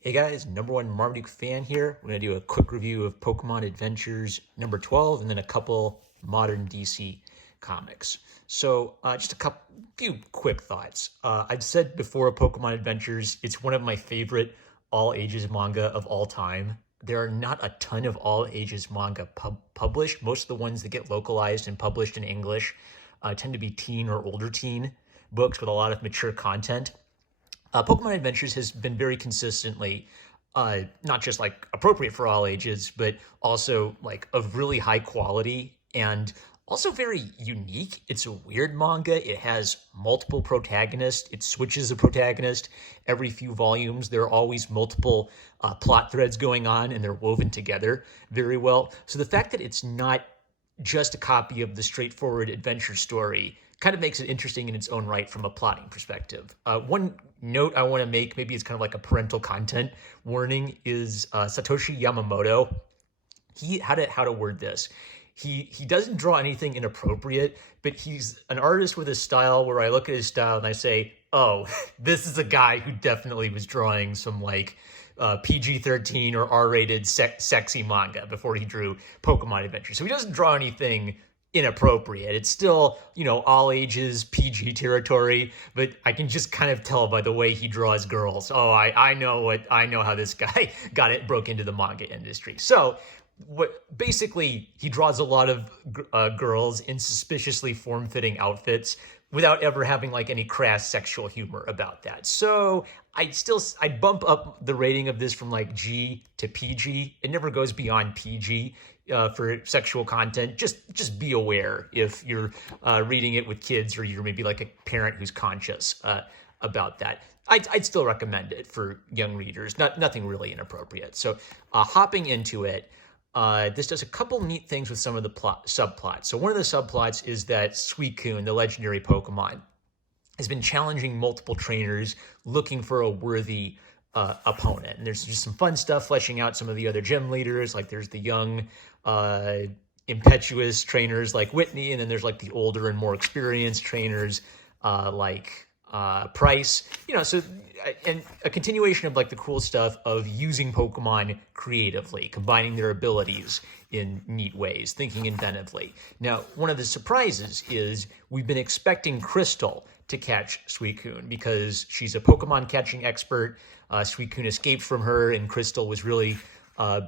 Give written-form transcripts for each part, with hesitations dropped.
Hey guys, number one Marmaduke fan here. We're going to do a quick review of Pokemon Adventures number 12 and then a couple modern DC comics. Just few quick thoughts. I've said before Pokemon Adventures, it's one of my favorite all ages manga of all time. There are not a ton of all ages manga published. Most of the ones that get localized and published in English tend to be teen or older teen books with a lot of mature content. Pokemon Adventures has been very consistently not just like appropriate for all ages, but also like of really high quality and also very unique. It's a weird manga. It has multiple protagonists. It switches the protagonist every few volumes. There are always multiple plot threads going on, and they're woven together very well. So the fact that it's not just a copy of the straightforward adventure story kind of makes it interesting in its own right from a plotting perspective. One note I want to make, maybe it's kind of like a parental content warning, is Satoshi Yamamoto. How to word this? He doesn't draw anything inappropriate, but he's an artist with a style where I look at his style and I say, oh, this is a guy who definitely was drawing some like PG-13 or R-rated sexy manga before he drew Pokemon Adventures. So he doesn't draw anything inappropriate. It's still, all ages PG territory, but I can just kind of tell by the way he draws girls. Oh, I know how this guy broke into the manga industry. So basically he draws a lot of girls in suspiciously form-fitting outfits without ever having like any crass sexual humor about that. So I'd bump up the rating of this from like G to PG. It never goes beyond PG for sexual content. Just be aware if you're reading it with kids, or you're maybe like a parent who's conscious about that. I'd still recommend it for young readers. Nothing really inappropriate. So hopping into it, this does a couple neat things with some of the subplots. So one of the subplots is that Suicune, the legendary Pokemon, has been challenging multiple trainers looking for a worthy opponent. And there's just some fun stuff fleshing out some of the other gym leaders. Like there's the young, impetuous trainers like Whitney, and then there's like the older and more experienced trainers like Price. And a continuation of like the cool stuff of using Pokemon creatively, combining their abilities in neat ways, thinking inventively. Now, one of the surprises is we've been expecting Crystal to catch Suicune because she's a Pokemon catching expert. Suicune escaped from her, and Crystal was really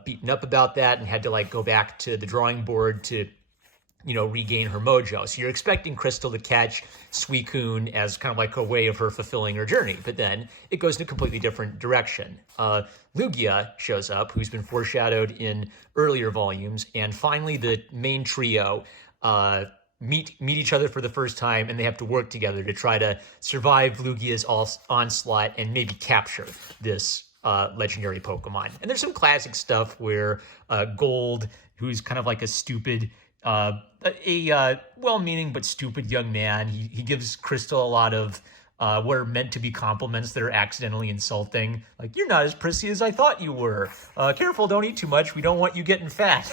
beaten up about that and had to like go back to the drawing board to regain her mojo. So you're expecting Crystal to catch Suicune as kind of like a way of her fulfilling her journey, but then it goes in a completely different direction. Lugia shows up, who's been foreshadowed in earlier volumes, and finally the main trio meet each other for the first time, and they have to work together to try to survive Lugia's onslaught and maybe capture this legendary Pokemon. And there's some classic stuff where Gold, who's kind of like a stupid well-meaning but stupid young man. He gives Crystal a lot of what are meant to be compliments that are accidentally insulting. Like, you're not as prissy as I thought you were. Careful, don't eat too much. We don't want you getting fat.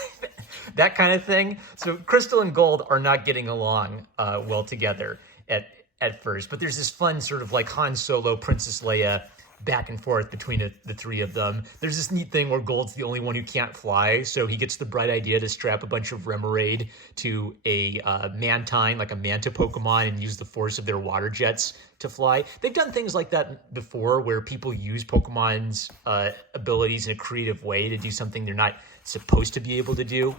That kind of thing. So Crystal and Gold are not getting along well together at first. But there's this fun sort of like Han Solo, Princess Leia back and forth between the three of them. There's this neat thing where Gold's the only one who can't fly, so he gets the bright idea to strap a bunch of Remoraid to a Mantine, like a Manta Pokemon, and use the force of their water jets to fly. They've done things like that before, where people use Pokemon's abilities in a creative way to do something they're not supposed to be able to do.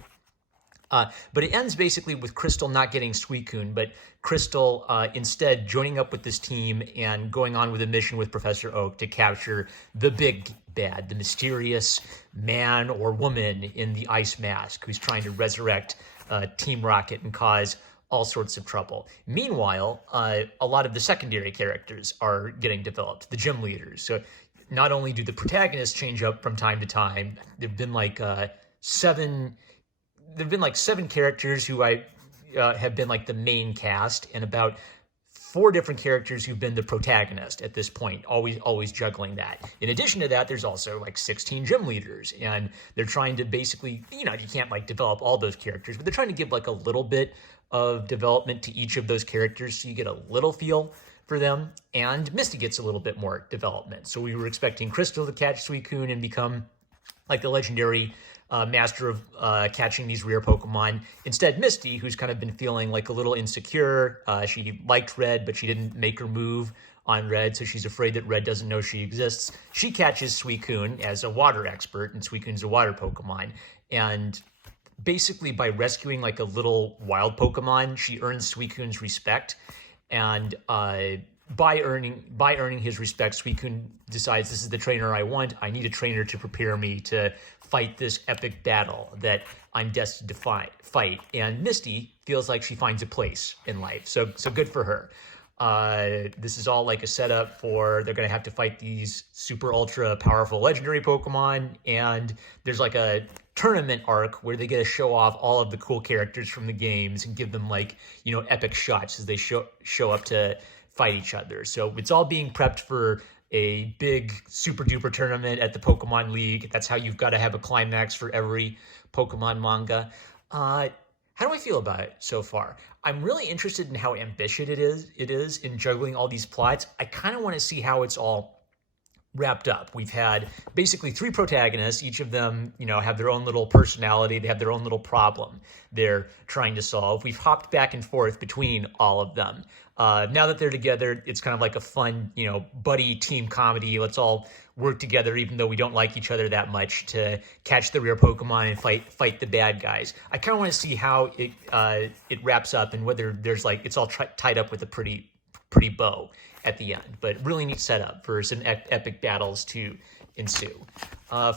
But it ends basically with Crystal not getting Suicune, but Crystal instead joining up with this team and going on with a mission with Professor Oak to capture the big bad, the mysterious man or woman in the ice mask who's trying to resurrect Team Rocket and cause all sorts of trouble. Meanwhile, a lot of the secondary characters are getting developed, the gym leaders. So not only do the protagonists change up from time to time, there've been like seven characters who have been like the main cast, and about 4 different characters who've been the protagonist at this point, always juggling that. In addition to that, there's also like 16 gym leaders, and they're trying to basically, you can't like develop all those characters, but they're trying to give like a little bit of development to each of those characters so you get a little feel for them, and Misty gets a little bit more development. So we were expecting Crystal to catch Suicune and become like the legendary master of catching these rare Pokemon. Instead, Misty, who's kind of been feeling like a little insecure, she liked Red, but she didn't make her move on Red, so she's afraid that Red doesn't know she exists. She catches Suicune as a water expert, and Suicune's a water Pokemon. And basically by rescuing like a little wild Pokemon, she earns Suicune's respect. And by earning his respect, Suicune decides, this is the trainer I want. I need a trainer to prepare me to fight this epic battle that I'm destined to fight. And Misty feels like she finds a place in life. So good for her. This is all like a setup for, they're going to have to fight these super ultra powerful legendary Pokemon. And there's like a tournament arc where they get to show off all of the cool characters from the games and give them like, you know, epic shots as they show up to fight each other. So it's all being prepped for a big super duper tournament at the Pokemon League. That's how you've got to have a climax for every Pokemon manga. How do I feel about it so far? I'm really interested in how ambitious it is in juggling all these plots. I kind of want to see how it's all wrapped up. We've had basically 3 protagonists. Each of them, you know, have their own little personality. They have their own little problem they're trying to solve. We've hopped back and forth between all of them. Now that they're together, it's kind of like a fun, you know, buddy team comedy. Let's all work together, even though we don't like each other that much, to catch the rare Pokemon and fight the bad guys. I kind of want to see how it wraps up and whether there's like, it's all tied up with a pretty bow at the end. But really neat setup for some epic battles to ensue.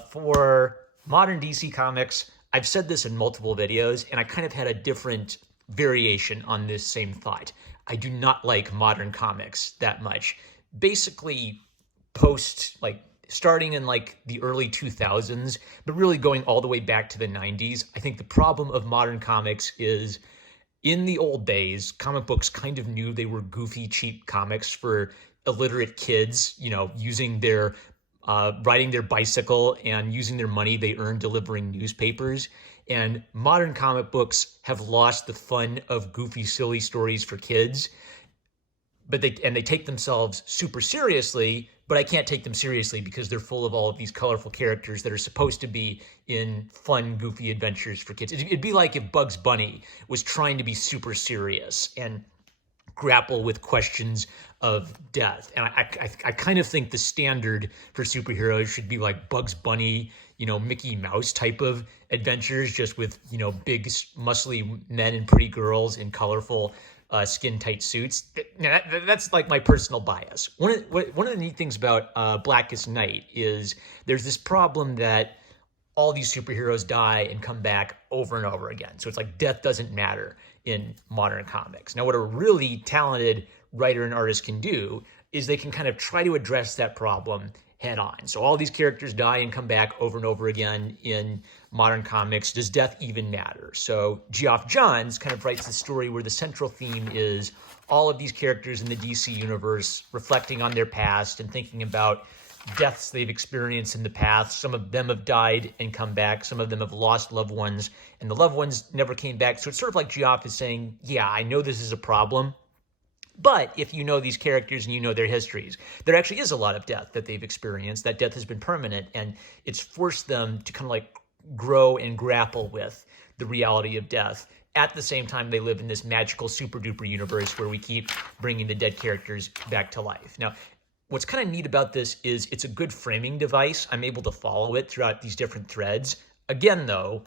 For modern DC Comics, I've said this in multiple videos, and I kind of had a different variation on this same thought. I do not like modern comics that much. Basically, starting in like the early 2000s, but really going all the way back to the 90s, I think the problem of modern comics is, in the old days, comic books kind of knew they were goofy, cheap comics for illiterate kids, you know, using their riding their bicycle and using their money they earned delivering newspapers. And modern comic books have lost the fun of goofy, silly stories for kids. But they take themselves super seriously, but I can't take them seriously because they're full of all of these colorful characters that are supposed to be in fun, goofy adventures for kids. It'd be like if Bugs Bunny was trying to be super serious and grapple with questions of death. And I kind of think the standard for superheroes should be like Bugs Bunny, you know, Mickey Mouse type of adventures, just with, you know, big, muscly men and pretty girls in colorful skin-tight suits. That's like my personal bias. One of the neat things about Blackest Night is there's this problem that all these superheroes die and come back over and over again. So it's like death doesn't matter in modern comics. Now, what a really talented writer and artist can do is they can kind of try to address that problem head on. So all these characters die and come back over and over again in modern comics. Does death even matter? So Geoff Johns kind of writes the story where the central theme is all of these characters in the DC universe reflecting on their past and thinking about deaths they've experienced in the past. Some of them have died and come back. Some of them have lost loved ones, and the loved ones never came back. So it's sort of like Geoff is saying, yeah, I know this is a problem, but if you know these characters and you know their histories, there actually is a lot of death that they've experienced. That death has been permanent, and it's forced them to kind of like grow and grapple with the reality of death. At the same time, they live in this magical, super-duper universe where we keep bringing the dead characters back to life. Now, what's kind of neat about this is it's a good framing device. I'm able to follow it throughout these different threads. Again, though,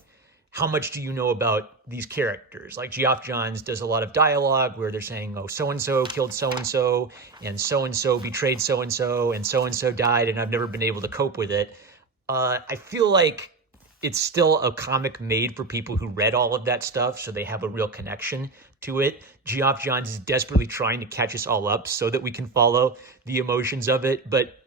how much do you know about these characters? Like Geoff Johns does a lot of dialogue where they're saying, oh, so-and-so killed so-and-so betrayed so-and-so, and so-and-so died, and I've never been able to cope with it. I feel like it's still a comic made for people who read all of that stuff, so they have a real connection to it. Geoff Johns is desperately trying to catch us all up so that we can follow the emotions of it. But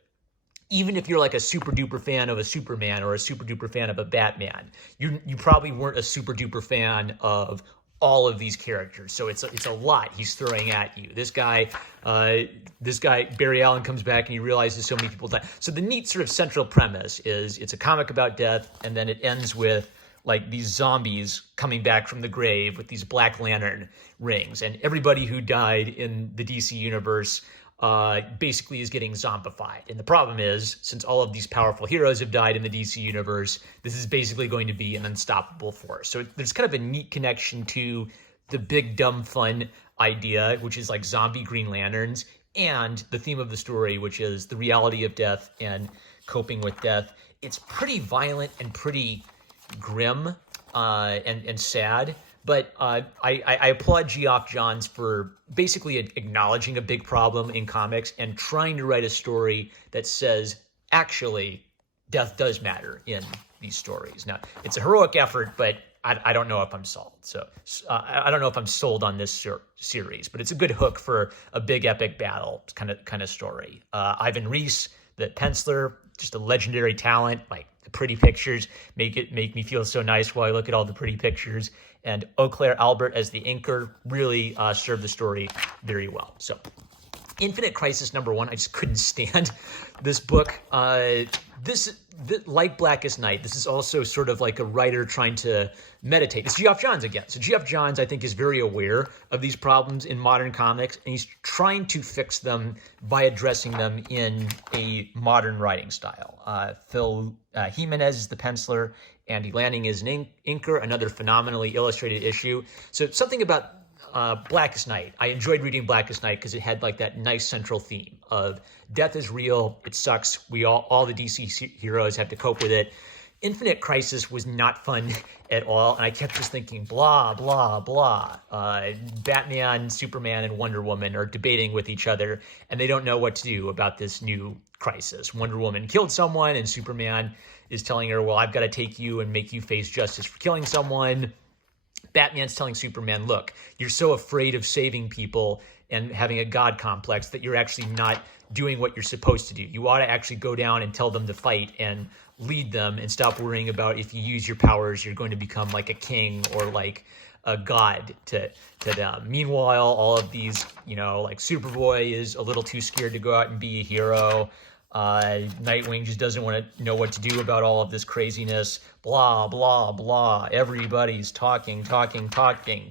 even if you're like a super duper fan of a Superman or a super duper fan of a Batman, you probably weren't a super duper fan of all of these characters. So it's a lot he's throwing at you. This guy, Barry Allen, comes back and he realizes so many people die. So the neat sort of central premise is it's a comic about death, and then it ends with like these zombies coming back from the grave with these Black Lantern rings. And everybody who died in the DC universe basically is getting zombified. And the problem is, since all of these powerful heroes have died in the DC universe, this is basically going to be an unstoppable force. So there's kind of a neat connection to the big, dumb, fun idea, which is like zombie Green Lanterns, and the theme of the story, which is the reality of death and coping with death. It's pretty violent and pretty grim and sad. But I applaud Geoff Johns for basically acknowledging a big problem in comics and trying to write a story that says, actually, death does matter in these stories. Now, it's a heroic effort, but I don't know if I'm sold. So I don't know if I'm sold on this series, but it's a good hook for a big epic battle kind of story. Ivan Reis, the penciler, just a legendary talent. Like, the pretty pictures make me feel so nice while I look at all the pretty pictures. And Eau Claire Albert as the inker really served the story very well. So Infinite Crisis #1, I just couldn't stand this book. This, like Blackest Night, this is also sort of like a writer trying to meditate. It's Geoff Johns again. So Geoff Johns, I think, is very aware of these problems in modern comics, and he's trying to fix them by addressing them in a modern writing style. Phil Jimenez is the penciler, Andy Lanning is an inker, another phenomenally illustrated issue. So something about Blackest Night. I enjoyed reading Blackest Night because it had like that nice central theme of death is real, it sucks, we all the DC heroes have to cope with it. Infinite Crisis was not fun at all, and I kept just thinking, blah, blah, blah. Batman, Superman, and Wonder Woman are debating with each other, and they don't know what to do about this new crisis. Wonder Woman killed someone, and Superman is telling her, well, I've got to take you and make you face justice for killing someone. Batman's telling Superman, look, you're so afraid of saving people and having a God complex that you're actually not doing what you're supposed to do. You ought to actually go down and tell them to fight and lead them and stop worrying about if you use your powers, you're going to become like a king or like a god to them. Meanwhile, all of these, like Superboy is a little too scared to go out and be a hero. Nightwing just doesn't want to know what to do about all of this craziness. Blah, blah, blah. Everybody's talking.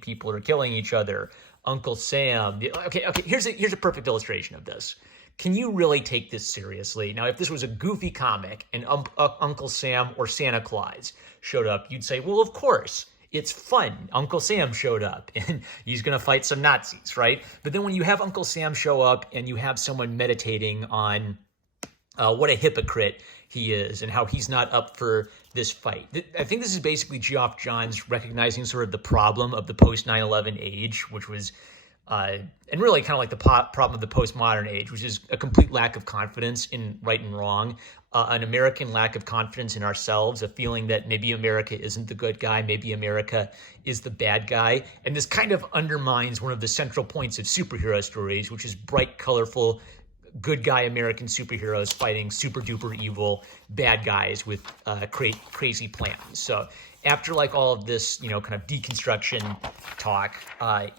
People are killing each other. Uncle Sam. Okay. Here's a perfect illustration of this. Can you really take this seriously? Now, if this was a goofy comic and Uncle Sam or Santa Claus showed up, you'd say, well, of course. It's fun. Uncle Sam showed up and he's going to fight some Nazis, right? But then when you have Uncle Sam show up and you have someone meditating on what a hypocrite he is and how he's not up for this fight. I think this is basically Geoff Johns recognizing sort of the problem of the post 9/11 age, which was, and really kind of like the problem of the postmodern age, which is a complete lack of confidence in right and wrong, an American lack of confidence in ourselves, a feeling that maybe America isn't the good guy, maybe America is the bad guy. And this kind of undermines one of the central points of superhero stories, which is bright, colorful, good guy American superheroes fighting super duper evil bad guys with crazy plans. So after like all of this, kind of deconstruction talk,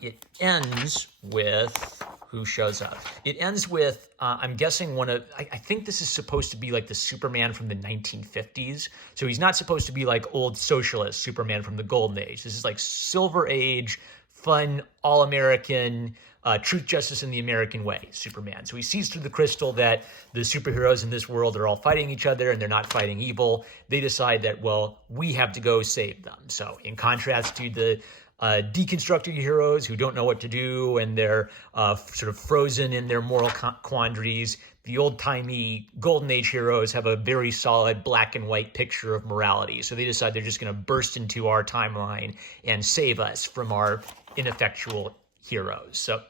it ends with who shows up. It ends with, I'm guessing I think this is supposed to be like the Superman from the 1950s. So he's not supposed to be like old socialist Superman from the Golden Age. This is like Silver Age, fun, all-American, truth, justice, and the American way, Superman. So he sees through the crystal that the superheroes in this world are all fighting each other and they're not fighting evil. They decide that, well, we have to go save them. So in contrast to the deconstructed heroes who don't know what to do and they're sort of frozen in their moral quandaries, the old-timey Golden Age heroes have a very solid black and white picture of morality. So they decide they're just going to burst into our timeline and save us from our ineffectual heroes. So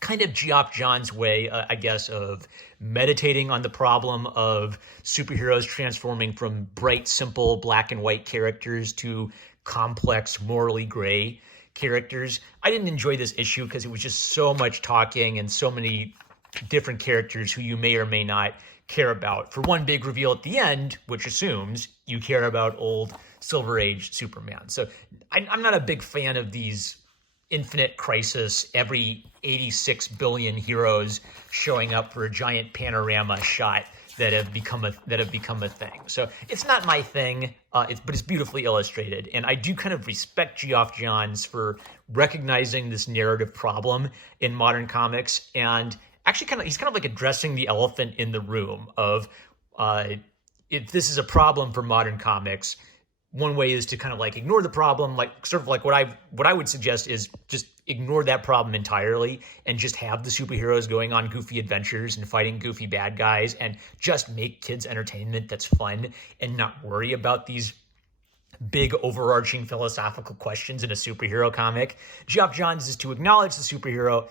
kind of Geoff Johns' way, I guess, of meditating on the problem of superheroes transforming from bright, simple, black and white characters to complex, morally gray characters. I didn't enjoy this issue because it was just so much talking and so many different characters who you may or may not care about, for one big reveal at the end, which assumes you care about old Silver Age Superman. So I'm not a big fan of these Infinite Crisis, every 86 billion heroes showing up for a giant panorama shot that have become a thing. So it's not my thing, but it's beautifully illustrated, and I do kind of respect Geoff Johns for recognizing this narrative problem in modern comics and actually he's kind of like addressing the elephant in the room of if this is a problem for modern comics. One way is to kind of like ignore the problem, like sort of like what I would suggest is just ignore that problem entirely and just have the superheroes going on goofy adventures and fighting goofy bad guys and just make kids entertainment that's fun and not worry about these big overarching philosophical questions in a superhero comic. Geoff Johns is to acknowledge the superhero,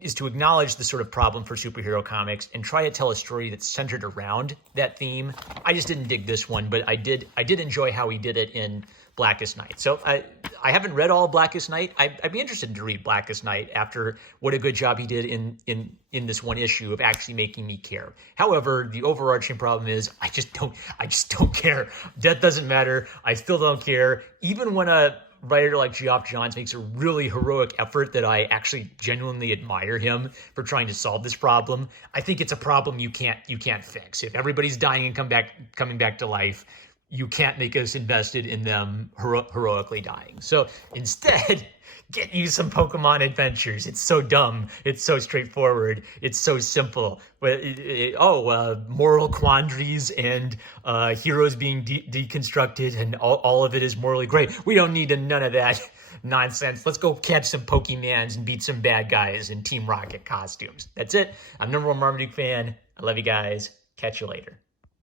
is to acknowledge the sort of problem for superhero comics and try to tell a story that's centered around that theme. I just didn't dig this one, but I did enjoy how he did it in Blackest Night. So I haven't read all of Blackest Night. I'd be interested to read Blackest Night after what a good job he did in this one issue of actually making me care. However, the overarching problem is I just don't care. That doesn't matter. I still don't care. Even when a writer like Geoff Johns makes a really heroic effort that I actually genuinely admire him for trying to solve this problem, I think it's a problem you can't fix. If everybody's dying and coming back to life, you can't make us invested in them heroically dying. So instead, get you some Pokemon Adventures. It's so dumb. It's so straightforward. It's so simple. Moral quandaries and heroes being deconstructed, and all of it is morally great. We don't need none of that nonsense. Let's go catch some Pokemons and beat some bad guys in Team Rocket costumes. That's it. I'm #1 Marmaduke fan. I love you guys. Catch you later.